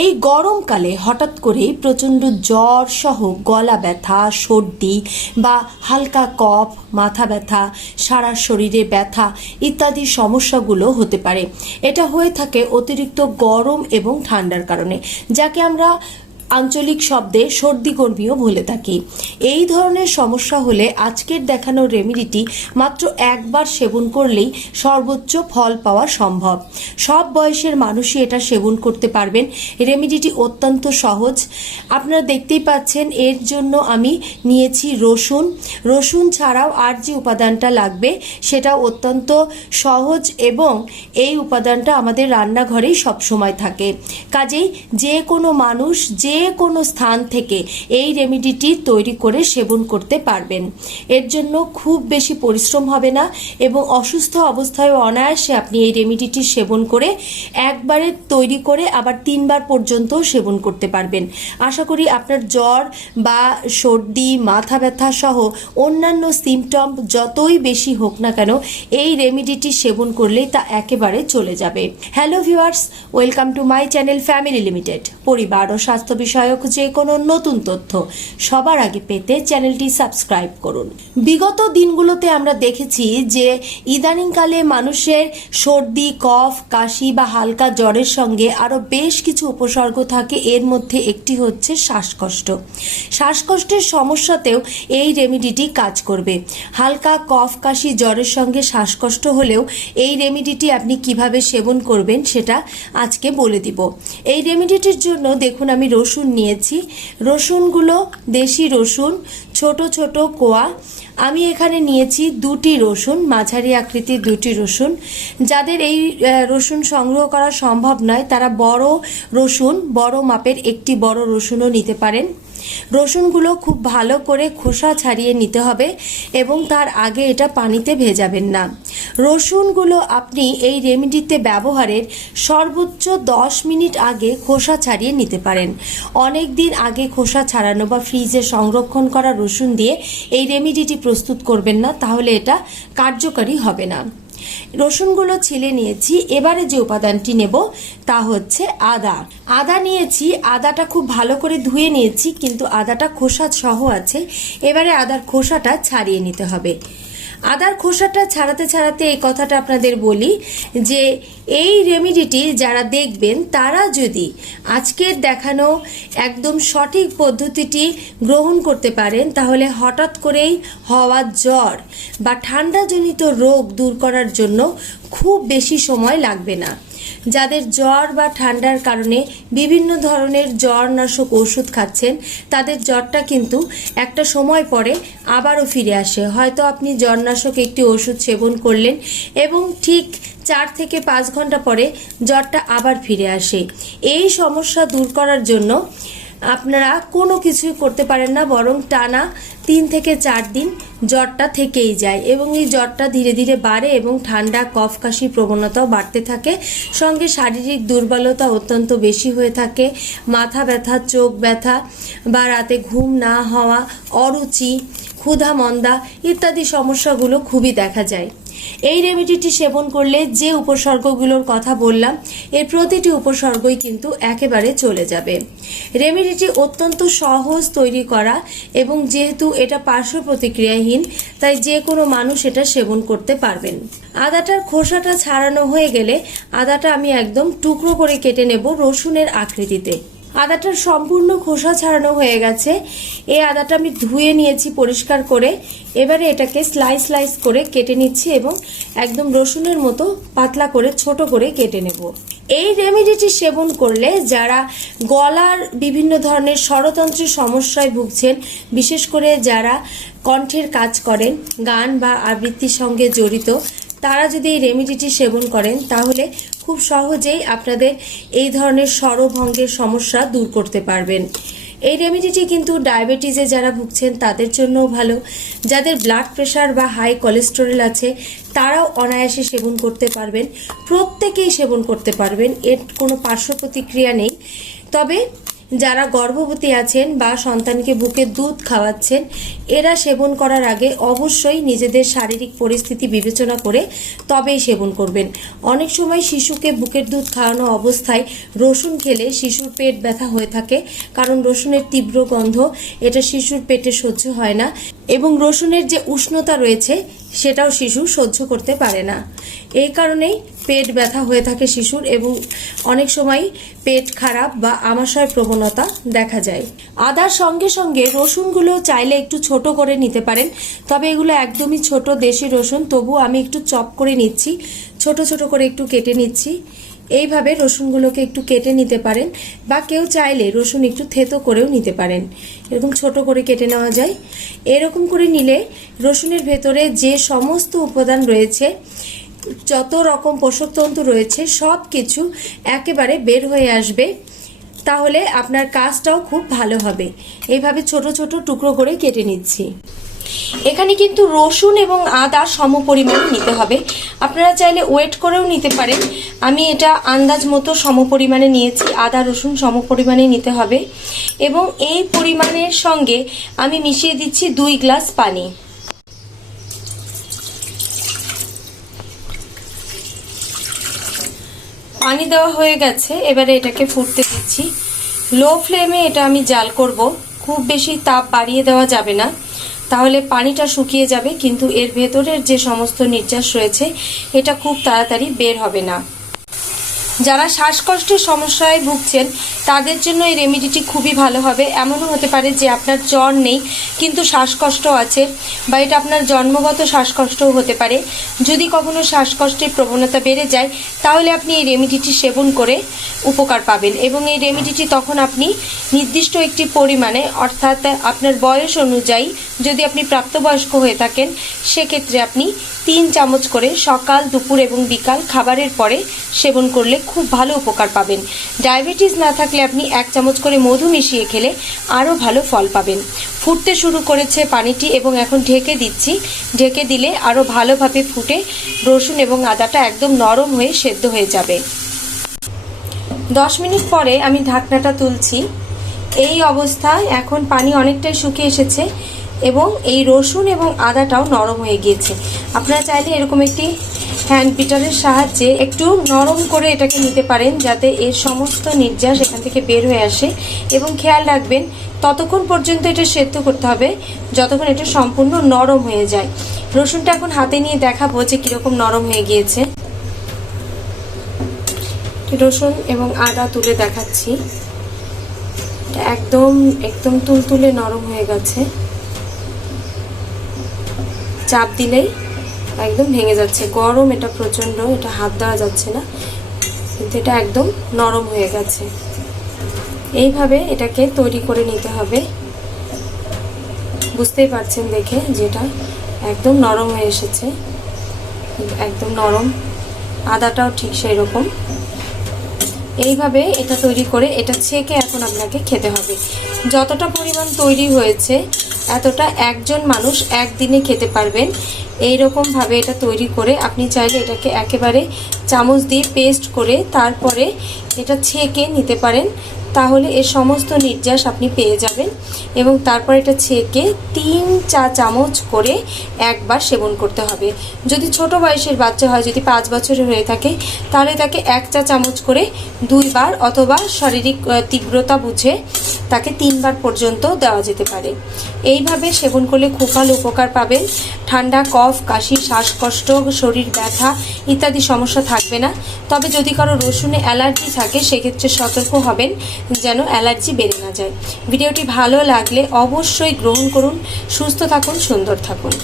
এই গরমকালে হঠাৎ করে প্রচণ্ড জ্বর সহ গলা ব্যথা, সর্দি বা হালকা কফ, মাথা ব্যথা, সারা শরীরে ব্যথা ইত্যাদি সমস্যাগুলো হতে পারে। এটা হয়ে থাকে অতিরিক্ত গরম এবং ঠান্ডার কারণে, যাকে আমরা আঞ্চলিক শব্দে সর্দিকর্মীও বলে থাকি। এই ধরনের সমস্যা হলে আজকের দেখানো রেমেডিটি মাত্র একবার সেবন করলেই সর্বোচ্চ ফল পাওয়া সম্ভব। সব বয়সের মানুষই এটা সেবন করতে পারবেন। রেমেডিটি অত্যন্ত সহজ, আপনারা দেখতেই পাচ্ছেন। এর জন্য আমি নিয়েছি রসুন ছাড়াও আর যে উপাদানটা লাগবে সেটা অত্যন্ত সহজ এবং এই উপাদানটা আমাদের রান্নাঘরেই সবসময় থাকে। কাজেই যে কোনো মানুষ যে কোনো স্থান থেকে এই রেমেডিটি তৈরি করে সেবন করতে পারবেন। এর জন্য খুব বেশি পরিশ্রম হবে না এবং অসুস্থ অবস্থায় অনায়াসে আপনি এই রেমেডিটি সেবন করে একবারে তৈরি করে আবার 3 বার পর্যন্ত সেবন করতে পারবেন। আশা করি আপনার জ্বর বা সর্দি, মাথা ব্যথা সহ অন্যান্য সিমটম যতই বেশি হোক না কেন এই রেমেডিটি সেবন করলেই তা একেবারে চলে যাবে। Hello viewers, welcome to my channel family limited. পরিবার ও স্বাস্থ্য বিষয়ক যে কোনো নতুন তথ্য সবার আগে পেতে চ্যানেলটি সাবস্ক্রাইব করুন। বিগত দিনগুলোতে আমরা দেখেছি যে ইদানিংকালে মানুষের সর্দি, কফ, কাশি বা হালকা জ্বরের সঙ্গে আরও বেশ কিছু উপসর্গ থাকে। এর মধ্যে একটি হচ্ছে শ্বাসকষ্ট। শ্বাসকষ্টের সমস্যাতেও এই রেমেডিটি কাজ করবে। হালকা কফ, কাশি, জ্বরের সঙ্গে শ্বাসকষ্ট হলেও এই রেমেডিটি আপনি কিভাবে সেবন করবেন সেটা আজকে বলে দিব। এই রেমেডিটির জন্য দেখুন আমি রসুন নিয়েছি। রসুনগুলো দেশি রসুন, ছোট ছোট কোয়া। আমি এখানে নিয়েছি 2টি রসুন, মাঝারি আকৃতির 2টি রসুন। যাদের এই রসুন সংগ্রহ করা সম্ভব নয় তারা বড় রসুন, বড় মাপের একটি বড় রসুনও নিতে পারেন। রসুনগুলো খুব ভালো করে খোসা ছাড়িয়ে নিতে হবে এবং তার আগে এটা পানিতে ভেজাবেন না। রসুনগুলো আপনি এই রেমেডিতে ব্যবহারের সর্বোচ্চ 10 মিনিট আগে খোসা ছাড়িয়ে নিতে পারেন। অনেক দিন আগে খোসা ছাড়ানো বা ফ্রিজে সংরক্ষণ করা রসুন দিয়ে এই রেমেডিটি প্রস্তুত করবেন না, তাহলে এটা কার্যকারী হবে না। রসুনগুলো ছিলে নিয়েছি। এবারে যে উপাদানটি নেব তা হচ্ছে আদা নিয়েছি। আদাটা খুব ভালো করে ধুয়ে নিয়েছি, কিন্তু আদাটা খোসা সহ আছে। এবারে আদার খোসাটা ছাড়িয়ে নিতে হবে। আদার খোসাটা ছাড়াতে এই কথাটা আপনাদের বলি যে এই রেমেডিটি যারা দেখবেন তারা যদি আজকের দেখানো একদম সঠিক পদ্ধতিটি গ্রহণ করতে পারেন তাহলে হঠাৎ করেই হওয়া জ্বর বা ঠান্ডাজনিত রোগ দূর করার জন্য খুব বেশি সময় লাগবে না। যাদের জ্বর বা ঠান্ডার কারণে বিভিন্ন ধরনের জ্বরনাশক ওষুধ খাচ্ছেন তাদের জ্বরটা কিন্তু একটা সময় পরে আবারও ফিরে আসে। হয়তো আপনি জ্বরনাশক একটি ওষুধ সেবন করলেন এবং ঠিক 4 থেকে 5 ঘন্টা পরে জ্বরটা আবার ফিরে আসে। এই সমস্যা দূর করার জন্য আপনারা কোনো কিছুই করতে পারেন না, বরং টানা 3 থেকে 4 দিন জ্বরটা থেকেই যায় এবং এই জ্বরটা ধীরে ধীরে বাড়ে এবং ঠান্ডা, কফ, কাশির প্রবণতাও বাড়তে থাকে। সঙ্গে শারীরিক দুর্বলতা অত্যন্ত বেশি হয়ে থাকে। মাথা ব্যথা, চোখ ব্যথা বা রাতে ঘুম না হওয়া, অরুচি, ক্ষুধা মন্দা ইত্যাদি সমস্যাগুলো খুবই দেখা যায়। এই রেমেডিটি সেবন করলে যে উপসর্গগুলোর কথা বললাম এর প্রতিটি উপসর্গই কিন্তু একেবারে চলে যাবে। রেমেডিটি অত্যন্ত সহজ তৈরি করা এবং যেহেতু এটা পার্শ্ব প্রতিক্রিয়াহীন তাই যে কোনো মানুষ এটা সেবন করতে পারবেন। আদাটার খোসাটা ছাড়ানো হয়ে গেলে আদাটা আমি একদম টুকরো করে কেটে নেব রসুনের আকৃতিতে। আদাটার সম্পূর্ণ খোসা ছাড়ানো হয়ে গেছে। এই আদাটা আমি ধুয়ে নিয়েছি পরিষ্কার করে। এবারে এটাকে স্লাইস করে কেটে নিচ্ছি এবং একদম রসুনের মতো পাতলা করে ছোট করে কেটে নেব। এই রেমেডিটি সেবন করলে যারা গলার বিভিন্ন ধরনের স্বরতন্ত্রের সমস্যায় ভুগছেন, বিশেষ করে যারা কণ্ঠের কাজ করেন, গান বা আবৃত্তির সঙ্গে জড়িত, তারা যদি এই রেমেডিটি সেবন করেন তাহলে খুব সহজেই আপনাদের এই ধরনের স্বরভঙ্গের সমস্যা দূর করতে পারবেন। এই রেমেডিটি কিন্তু ডায়াবেটিসে যারা ভুগছেন তাদের জন্যও ভালো। যাদের ব্লাড প্রেশার বা হাই কোলেস্টেরল আছে তারাও অনায়াসে সেবন করতে পারবেন। প্রত্যেকেই সেবন করতে পারবেন, এর কোনো পার্শ্ব প্রতিক্রিয়া নেই। তবে যারা গর্ভবতী আছেন বা সন্তানকে বুকের দুধ খাওয়াচ্ছেন, এরা সেবন করার আগে অবশ্যই নিজেদের শারীরিক পরিস্থিতি বিবেচনা করে তবেই সেবন করবেন। অনেক সময় শিশুকে বুকের দুধ খাওয়ানো অবস্থায় রসুন খেলে শিশুর পেট ব্যথা হয়ে থাকে, কারণ রসুনের তীব্র গন্ধ এটা শিশুর পেটে সহ্য হয় না এবং রসুনের যে উষ্ণতা রয়েছে সেটাও শিশু সহ্য করতে পারে না। এই কারণেই পেট ব্যথা হয়ে থাকে শিশুর এবং অনেক সময় পেট খারাপ বা আমাশয় প্রবণতা দেখা যায়। আদার সঙ্গে সঙ্গে রসুনগুলো চাইলে একটু ছোট করে নিতে পারেন, তবে এগুলো একদমই ছোট দেশি রসুন, তবু আমি একটু চপ করে নিচ্ছি, ছোট ছোট করে একটু কেটে নিচ্ছি। এইভাবে রসুনগুলোকে একটু কেটে নিতে পারেন বা কেউ চাইলে রসুন একটু থেতো করেও নিতে পারেন। এরকম ছোট করে কেটে নেওয়া যায়। এরকম করে নিলে রসুনের ভেতরে যে সমস্ত উপাদান রয়েছে, যত রকম পোষকতন্তু রয়েছে, সব কিছু একেবারে বের হয়ে আসবে। তাহলে আপনার কাজটাও খুব ভালো হবে। এইভাবে ছোট ছোট টুকরো করে কেটে নিচ্ছি। এখানে কিন্তু রসুন এবং আদা সম পরিমাণে নিতে হবে। আপনারা চাইলে ওয়েট করেও নিতে পারেন। আমি এটা আন্দাজ মতো সম পরিমাণে নিয়েছি। আদা রসুন সম পরিমাণে নিতে হবে এবং এই পরিমাণের সঙ্গে আমি মিশিয়ে দিচ্ছি 2 গ্লাস পানি। পানি দেওয়া হয়ে গেছে, এবারে এটাকে ফুটতে দিচ্ছি। লো ফ্লেমে এটা আমি জাল করব, খুব বেশি তাপ বাড়িয়ে দেওয়া যাবে না, তাহলে পানিটা শুকিয়ে যাবে, কিন্তু এর ভেতরের যে সমস্ত নির্যাস রয়েছে এটা খুব তাড়াতাড়ি বের হবে না। যারা শ্বাসকষ্টের সমস্যায় ভুগছেন তাদের জন্য এই রেমেডিটি খুবই ভালো হবে। এমনও হতে পারে যে আপনার জ্বর নেই কিন্তু শ্বাসকষ্ট আছে, বা এটা আপনার জন্মগত শ্বাসকষ্টও হতে পারে। যদি কখনো শ্বাসকষ্টের প্রবণতা বেড়ে যায় তাহলে আপনি এই রেমেডিটি সেবন করে উপকার পাবেন এবং এই রেমেডিটি তখন আপনি নির্দিষ্ট একটি পরিমাণে, অর্থাৎ আপনার বয়স অনুযায়ী, যদি আপনি প্রাপ্তবয়স্ক হয়ে থাকেন সেক্ষেত্রে আপনি 3 চামচ করে সকাল, দুপুর এবং বিকাল খাবারের পরে সেবন করলে খুব ভালো উপকার পাবেন। ডায়াবেটিস না থাকলে আপনি 1 চামচ করে মধু মিশিয়ে খেলে আরও ভালো ফল পাবেন। ফুটতে শুরু করেছে পানিটি এবং এখন ঢেকে দিচ্ছি। ঢেকে দিলে আরও ভালোভাবে ফুটে রসুন এবং আদাটা একদম নরম হয়ে সেদ্ধ হয়ে যাবে। 10 মিনিট পরে আমি ঢাকনাটা তুলছি। এই অবস্থায় এখন পানি অনেকটাই শুকিয়ে এসেছে এবং এই রসুন এবং আদাটাও নরম হয়ে গিয়েছে। আপনারা চাইলে এরকম একটি হ্যান্ড বিটারের সাহায্যে একটু নরম করে এটাকে নিতে পারেন, যাতে এর সমস্ত নির্যাস এখান থেকে বের হয়ে আসে। এবং খেয়াল রাখবেন ততক্ষণ পর্যন্ত এটা সেদ্ধ করতে হবে যতক্ষণ এটা সম্পূর্ণ নরম হয়ে যায়। রসুনটা এখন হাতে নিয়ে দেখাবো যে কীরকম নরম হয়ে গিয়েছে। রসুন এবং আদা তুলে দেখাচ্ছি, একদম একদম তুলতুলে নরম হয়ে গেছে। চাপ দিলেই একদম ভেঙে যাচ্ছে। গরম এটা প্রচণ্ড, এটা হাত দেওয়া যাচ্ছে না, কিন্তু এটা একদম নরম হয়ে গেছে। এইভাবে এটাকে তৈরি করে নিতে হবে। বুঝতেই পারছেন দেখে যেটা একদম নরম হয়ে এসেছে, একদম নরম। আদাটাও ঠিক সেই রকম। এইভাবে এটা তৈরি করে এটা ছেঁকে এখন আপনাকে খেতে হবে। যতটা পরিমাণ তৈরি হয়েছে এতটা একজন মানুষ একদিনে খেতে পারবেন। এই রকম ভাবে এটা তৈরি করে আপনি চাইলে এটাকে একেবারে চামচ দিয়ে পেস্ট করে তারপরে এটা ছেঁকে নিতে পারেন, তাহলে এর সমস্ত নির্যাস আপনি পেয়ে যাবেন। এবং তারপর এটা ছেঁকে 3 চা চামচ করে একবার সেবন করতে হবে। যদি ছোট বয়সের বাচ্চা হয়, যদি 5 বছরের হয়ে থাকে, তাহলে তাকে 1 চা চামচ করে 2 বার অথবা শারীরিক তীব্রতা বুঝে তাকে 3 বার পর্যন্ত দেওয়া যেতে পারে। এইভাবে সেবন করলে খুব ভালো উপকার পাবেন। ঠান্ডা, কফ, কাশি, শ্বাসকষ্ট, শরীর ব্যথা ইত্যাদি সমস্যা থাকবে না। তবে যদি কারো রসুনে অ্যালার্জি থাকে সেক্ষেত্রে সতর্ক হবেন যেন অ্যালার্জি বেড়ে না যায়। ভিডিওটি ভালো লাগলে অবশ্যই গ্রহণ করুন। সুস্থ থাকুন, সুন্দর থাকুন।